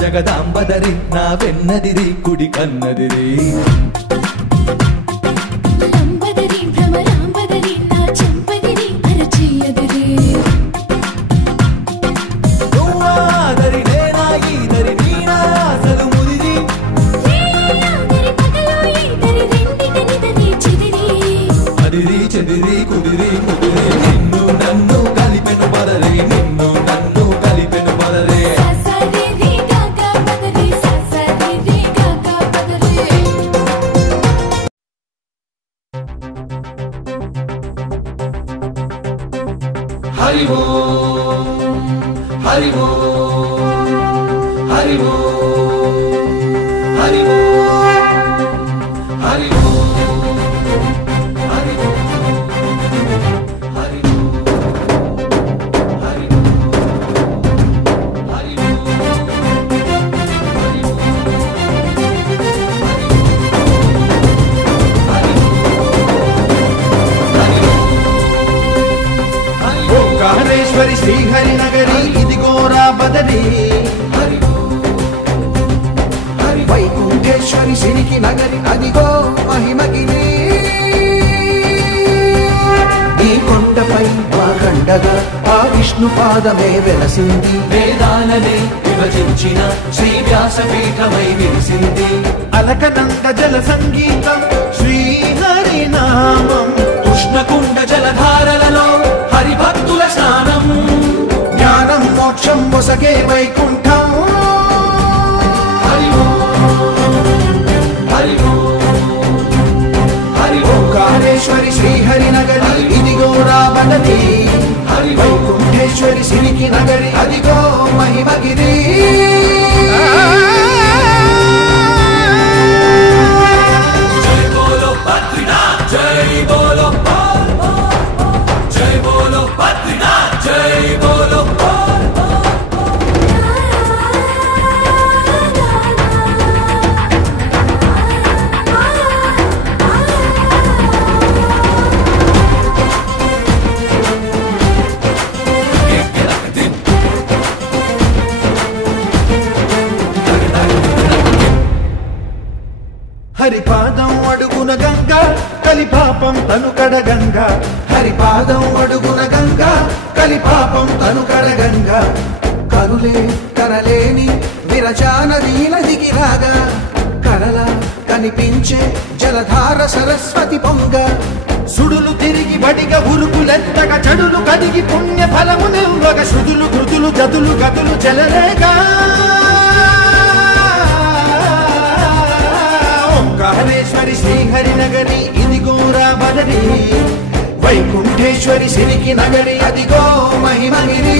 జగదాంబదరి నా వెన్నదిరి కుడి కన్నదిరి లంబదరి భ్రమరాంబదరి నా చంపదిరి అరచేయదిరి నువ్వాదరి నేనా ఈదరి నీనా అసలు ముదిరి ఆదరి పగలో ఈదరి రెండిటనిదరి చెదిరి అదిరి చెదిరి కుదిరి కుదిరి నిన్ను నన్ను కలిపెను పదరి నిన్ను నన్ను కలిపెను పదరే హరి ఓం హరి ఓం హరి ఓం హరి ఓం హరి ఓం హరి ఓం హరి ఓం హరి ఓంకారేశ్వరి శ్రీహరి నగరి ఇదిగోరా బదరి వైకుంఠేశ్వరి సిరికి నగరి అదిగో మహిమగిరి ఈ కొండపై మా కండగా ఆ విష్ణు పాదమే వెలసింది వేదాలనే విభజించిన శ్రీ వ్యాసపీఠమై విరిసింది అలకనంద జల సంగీతం శ్రీహరి నామం ఉష్ణకుండ జలధారలలో హరిభక్తుల స్నానం జ్ఞానం మోక్షం మొసగే వైకుంఠం హరి ఓం హరి ఓం హరి ఓం ఓంకారేశ్వరి శ్రీహరి నగరి ఇదిగోరా బదరి హరి ఓం వైకుంఠేశ్వరి సిరికి నగరి అదిగో మహిమగిరి జై బోలో బద్రీనాథ్ జై బోలో జై బోలో బద్రీనాథ్ జై బోలో హరిపాదం అడుగున గంగా కలిపాపం తను కడగంగా హరిపాదం అడుగున గంగా కలిపాపం తను కడగంగా కరులే కరలేని విరజానదీల దిగిరాగా కరలా కనిపించే జలధార సరస్వతి పొంగ సుడులు తిరిగి బడిగ ఉరుకులెత్తగా చెడులు కడిగి పుణ్య ఫలము నిల్వగ శృతులు కృతులు జతులు గతులు చెలరేగా ఓంకారేశ్వరి శ్రీహరి నగరి ఇదిగోరా బదరి వైకుంఠేశ్వరి సిరికి నగరి అదిగో మహిమగిరి